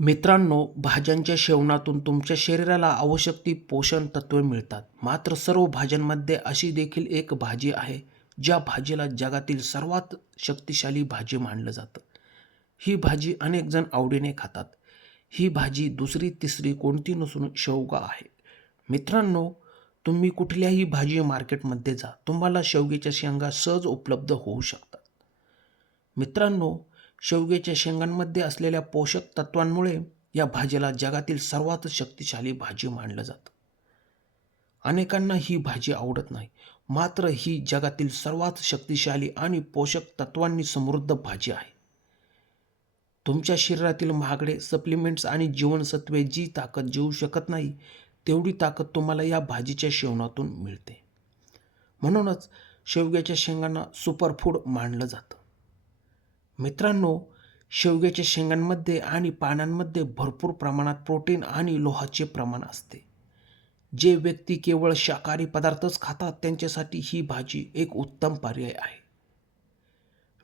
मित्रांनो, भाज्यांच्या सेवनातून तुमच्या शरीराला आवश्यक ती पोषण तत्वे मिळतात. मात्र सर्व भाज्यांमध्ये अशी देखील एक भाजी आहे, ज्या भाजीला जगातील सर्वात शक्तिशाली भाजी मानलं जातं. ही भाजी अनेक जण आवडीने खातात. ही भाजी दुसरी तिसरी कोणती नसून शेवगा आहे. मित्रांनो, तुम्ही कुठल्याही भाजी मार्केटमध्ये जा, तुम्हाला शेवग्याच्या शेंगा सहज उपलब्ध होऊ शकतात. मित्रांनो, शेवग्याच्या शेंगांमध्ये असलेल्या पोषक तत्वांमुळे या भाजीला जगातील सर्वात शक्तिशाली भाजी मानलं जातं. अनेकांना ही भाजी आवडत नाही, मात्र ही जगातील सर्वात शक्तिशाली आणि पोषक तत्वांनी समृद्ध भाजी आहे. तुमच्या शरीरातील महागडे सप्लिमेंट्स आणि जीवनसत्वे जी ताकद देऊ शकत नाही, तेवढी ताकद तुम्हाला या भाजीच्या सेवनातून मिळते. म्हणूनच शेवग्याच्या शेंगांना सुपरफूड मानलं जातं. मित्रांनो, शेवग्याच्या शेंगांमध्ये आणि पानांमध्ये भरपूर प्रमाणात प्रोटीन आणि लोहाचे प्रमाण असते. जे व्यक्ती केवळ शाकाहारी पदार्थच खातात त्यांच्यासाठी ही भाजी एक उत्तम पर्याय आहे.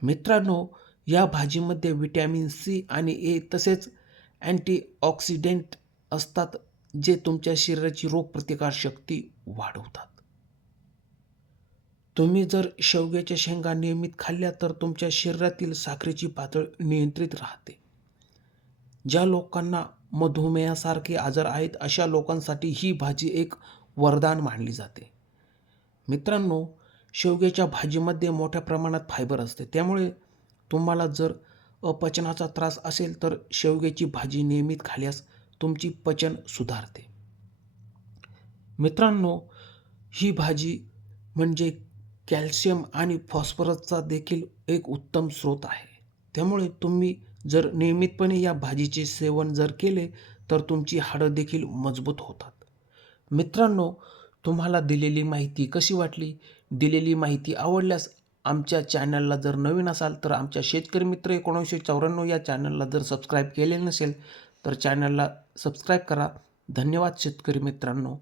मित्रांनो, या भाजीमध्ये व्हिटॅमिन सी आणि ए तसेच अँटीऑक्सिडेंट असतात, जे तुमच्या शरीराची रोगप्रतिकारशक्ती वाढवतात. तुम्ही जर शेवग्याच्या शेंगा नियमित खाल्ल्या तर तुमच्या शरीरातील साखरेची पातळी नियंत्रित राहते. ज्या लोकांना मधुमेहासारखे आजार आहेत अशा लोकांसाठी ही भाजी एक वरदान मानली जाते. मित्रांनो, शेवग्याच्या भाजीमध्ये मोठ्या प्रमाणात फायबर असते, त्यामुळे तुम्हाला जर अपचनाचा त्रास असेल तर शेवग्याची भाजी नियमित खाल्यास तुमची पचन सुधारते. मित्रांनो, ही भाजी म्हणजे कॅल्शियम आणि फॉस्फरसचा देखील एक उत्तम स्रोत आहे. त्यामुळे तुम्ही जर नियमितपणे या भाजीचे सेवन जर केले तर तुमची हाडं देखील मजबूत होतात. मित्रांनो, तुम्हाला दिलेली माहिती कशी वाटली? दिलेली माहिती आवडल्यास आमच्या चॅनलला जर नवीन असाल तर आमच्या शेतकरी मित्र 1994 या चॅनलला जर सबस्क्राईब केले नसेल तर चॅनलला सबस्क्राईब करा. धन्यवाद शेतकरी मित्रांनो.